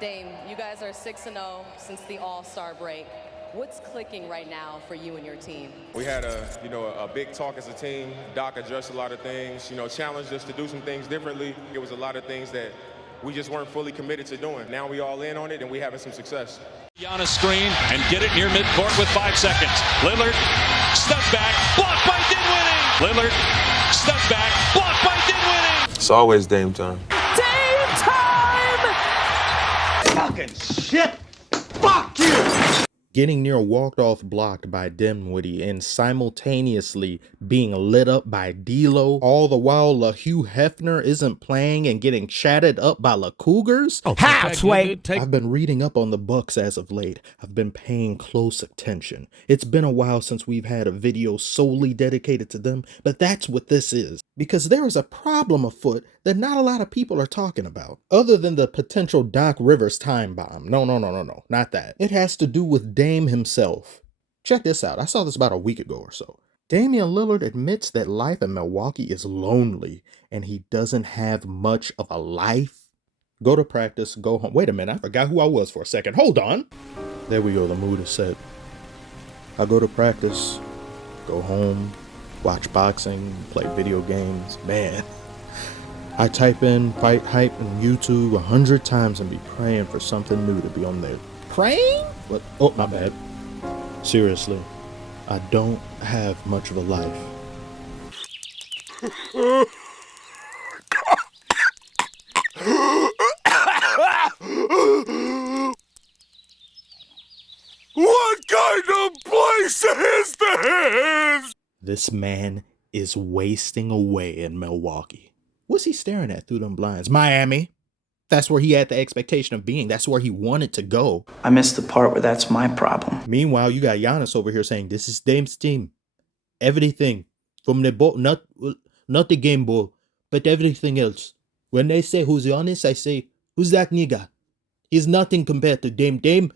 Dame, you guys are 6-0 since the All-Star break. What's clicking right now for you and your team? We had a big talk as a team. Doc addressed a lot of things, challenged us to do some things differently. It was a lot of things that we just weren't fully committed to doing. Now we all in on it and we having some success. Giannis screen and get it near midcourt with 5 seconds. Lillard, step back, blocked by Dinwiddie. Lillard, step back, blocked by Dinwiddie. It's always Dame time. Dame time! Fucking shit! Fuck you! Getting near walked off blocked by Dinwiddie and simultaneously being lit up by D'Lo, all the while Hugh Hefner isn't playing and getting chatted up by the Cougars. I've been reading up on the Bucks as of late. I've been paying close attention. It's been a while since we've had a video solely dedicated to them, but that's what this is. Because there is a problem afoot that not a lot of people are talking about, other than the potential Doc Rivers time bomb. No, not that. It has to do with Dame himself. Check this out. I saw this about a week ago or so. Damian Lillard admits that life in Milwaukee is lonely and he doesn't have much of a life. Go to practice, go home. Wait a minute, I forgot who I was for a second. Hold on. There we go, the mood is set. I go to practice, go home, watch boxing, play video games. Man, I type in fight hype on YouTube 100 times and be praying for something new to be on there. Praying? What? Oh, my bad. Seriously, I don't have much of a life. What kind of place is this? This man is wasting away in Milwaukee. What's he staring at through them blinds? Miami. That's where he had the expectation of being. That's where he wanted to go. I missed the part where that's my problem. Meanwhile, you got Giannis over here saying, this is Dame's team. Everything. From the ball, not the game ball, but everything else. When they say who's Giannis, I say, who's that nigga? He's nothing compared to Dame. Dame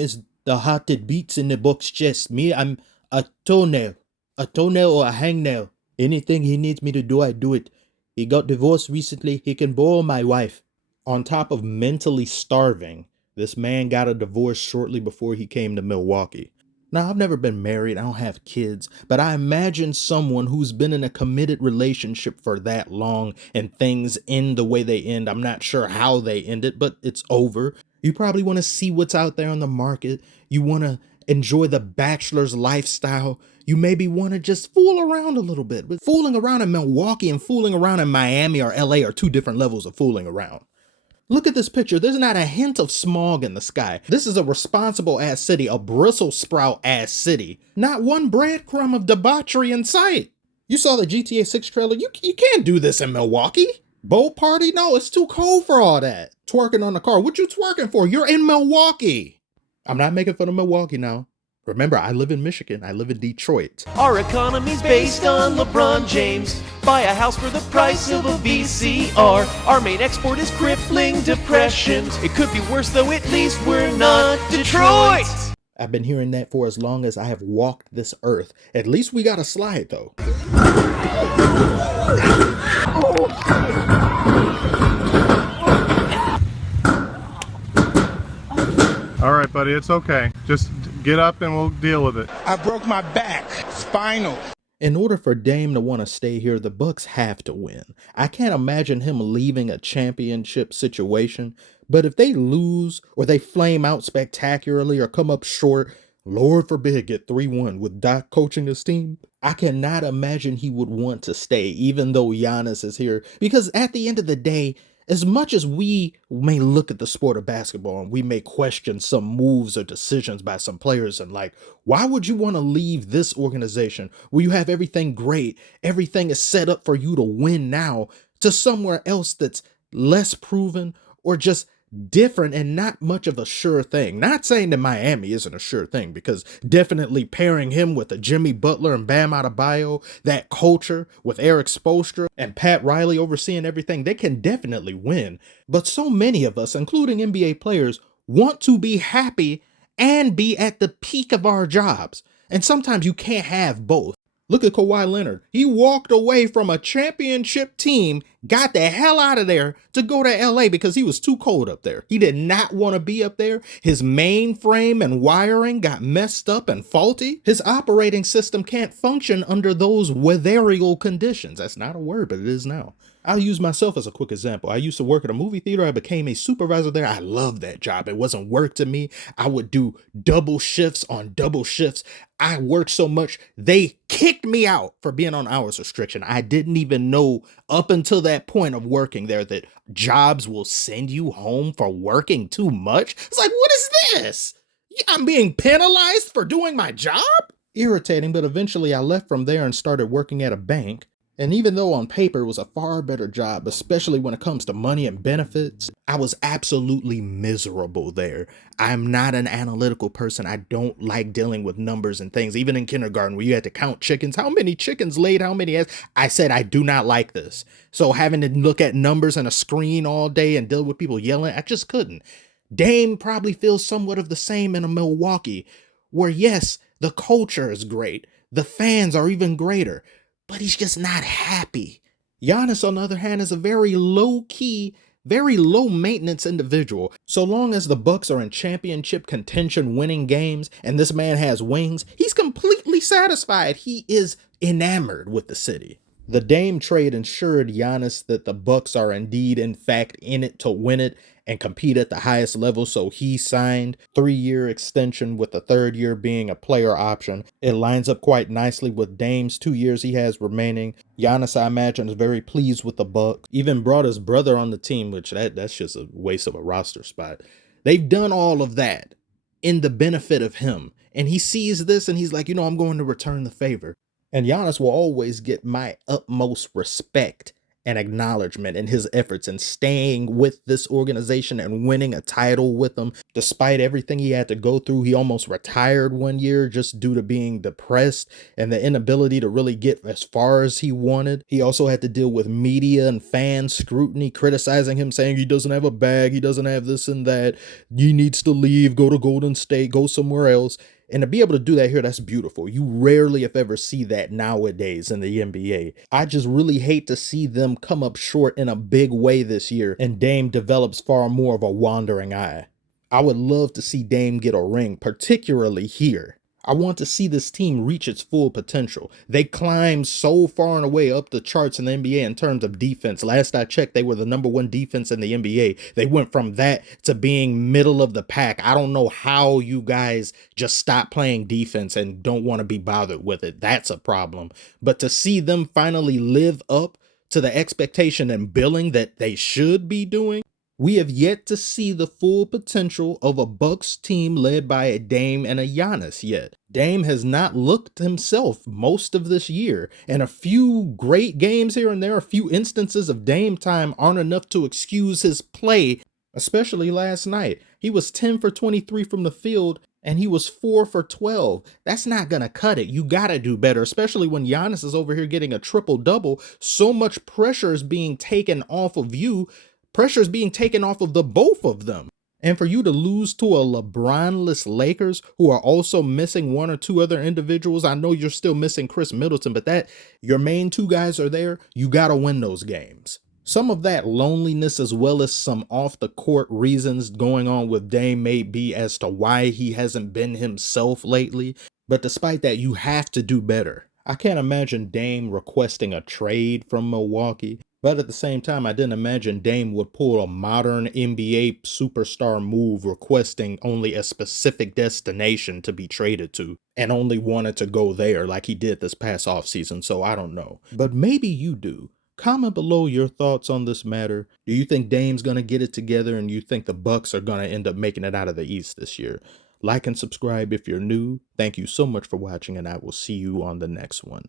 is the heart that beats in the Bucks' chest. Me, I'm a toenail. A toenail or a hangnail. Anything he needs me to do, I do it. He got divorced recently. He can borrow my wife. On top of mentally starving, this man got a divorce shortly before he came to Milwaukee. Now, I've never been married. I don't have kids. But I imagine someone who's been in a committed relationship for that long and things end the way they end. I'm not sure how they end it, but it's over. You probably want to see what's out there on the market. You want to enjoy the bachelor's lifestyle. You maybe want to just fool around a little bit. But fooling around in Milwaukee and fooling around in Miami or LA are two different levels of fooling around. Look at this picture. There's not a hint of smog in the sky. This is a responsible ass city, a Brussels sprout ass city. Not one breadcrumb of debauchery in sight. You saw the GTA 6 trailer. You can't do this in Milwaukee. Boat party? No, it's too cold for all that. Twerking on the car. What you twerking for? You're in Milwaukee. I'm not making fun of Milwaukee now. Remember, I live in Michigan. I live in Detroit. Our economy's based on LeBron James. Buy a house for the price of a VCR. Our main export is crippling depression. It could be worse though, at least we're not Detroit. I've been hearing that for as long as I have walked this earth. At least we got a slide though. All right, buddy, it's okay. Just get up and we'll deal with it. I broke my back. Spinal. In order for Dame to want to stay here, the Bucks have to win. I can't imagine him leaving a championship situation, but if they lose or they flame out spectacularly or come up short, Lord forbid get 3-1 with Doc coaching his team, I cannot imagine he would want to stay even though Giannis is here. Because at the end of the day, as much as we may look at the sport of basketball and we may question some moves or decisions by some players and like, why would you want to leave this organization where you have everything great, everything is set up for you to win now, to somewhere else that's less proven or just different and not much of a sure thing? Not saying that Miami isn't a sure thing, because definitely pairing him with a Jimmy Butler and Bam Adebayo, that culture with Eric Spoelstra and Pat Riley overseeing everything, they can definitely win. But so many of us, including NBA players, want to be happy and be at the peak of our jobs. And sometimes you can't have both. Look at Kawhi Leonard. He walked away from a championship team, got the hell out of there to go to LA because he was too cold up there. He did not want to be up there. His mainframe and wiring got messed up and faulty. His operating system can't function under those weatherial conditions. That's not a word, but it is now. I'll use myself as a quick example. I used to work at a movie theater. I became a supervisor there. I loved that job. It wasn't work to me. I would do double shifts on double shifts. I worked so much, they kicked me out for being on hours restriction. I didn't even know up until that point of working there that jobs will send you home for working too much. It's like, what is this? I'm being penalized for doing my job? Irritating, but eventually I left from there and started working at a bank. And even though on paper it was a far better job, especially when it comes to money and benefits, I was absolutely miserable there. I'm not an analytical person. I don't like dealing with numbers and things. Even in kindergarten where you had to count chickens, how many chickens laid, how many eggs, I said I do not like this. So having to look at numbers on a screen all day and deal with people yelling, I just couldn't. Dame probably feels somewhat of the same in a Milwaukee, where yes, the culture is great. The fans are even greater. But he's just not happy. Giannis, on the other hand, is a very low-key, very low-maintenance individual. So long as the Bucks are in championship contention winning games and this man has wings, he's completely satisfied. He is enamored with the city. The Dame trade ensured Giannis that the Bucks are indeed, in fact, in it to win it and compete at the highest level, so he signed 3-year extension with the 3rd year being a player option. It lines up quite nicely with Dame's 2 years he has remaining. Giannis, I imagine, is very pleased with the Bucks. Even brought his brother on the team, which that's just a waste of a roster spot. They've done all of that in the benefit of him, and he sees this and he's like, you know, I'm going to return the favor. And Giannis will always get my utmost respect and acknowledgement in his efforts in staying with this organization and winning a title with them. Despite everything he had to go through, he almost retired 1 year just due to being depressed and the inability to really get as far as he wanted. He also had to deal with media and fan scrutiny criticizing him, saying he doesn't have a bag, he doesn't have this and that, he needs to leave, go to Golden State, go somewhere else. And to be able to do that here, that's beautiful. You rarely, if ever, see that nowadays in the NBA. I just really hate to see them come up short in a big way this year and Dame develops far more of a wandering eye. I would love to see Dame get a ring, particularly here. I want to see this team reach its full potential. They climbed so far and away up the charts in the NBA in terms of defense. Last I checked, they were the #1 defense in the NBA. They went from that to being middle of the pack. I don't know how you guys just stop playing defense and don't want to be bothered with it. That's a problem. But to see them finally live up to the expectation and billing that they should be doing, we have yet to see the full potential of a Bucks team led by a Dame and a Giannis yet. Dame has not looked himself most of this year, and a few great games here and there, a few instances of Dame time aren't enough to excuse his play, especially last night. He was 10 for 23 from the field, and he was 4 for 12. That's not going to cut it. You got to do better, especially when Giannis is over here getting a triple-double. So much pressure is being taken off of you. Pressure is being taken off of the both of them. And for you to lose to a LeBron-less Lakers who are also missing 1 or 2 other individuals, I know you're still missing Chris Middleton, but that your main 2 guys are there, you got to win those games. Some of that loneliness as well as some off-the-court reasons going on with Dame may be as to why he hasn't been himself lately, but despite that, you have to do better. I can't imagine Dame requesting a trade from Milwaukee. But at the same time, I didn't imagine Dame would pull a modern NBA superstar move requesting only a specific destination to be traded to and only wanted to go there like he did this past offseason, so I don't know. But maybe you do. Comment below your thoughts on this matter. Do you think Dame's going to get it together and you think the Bucks are going to end up making it out of the East this year? Like and subscribe if you're new. Thank you so much for watching and I will see you on the next one.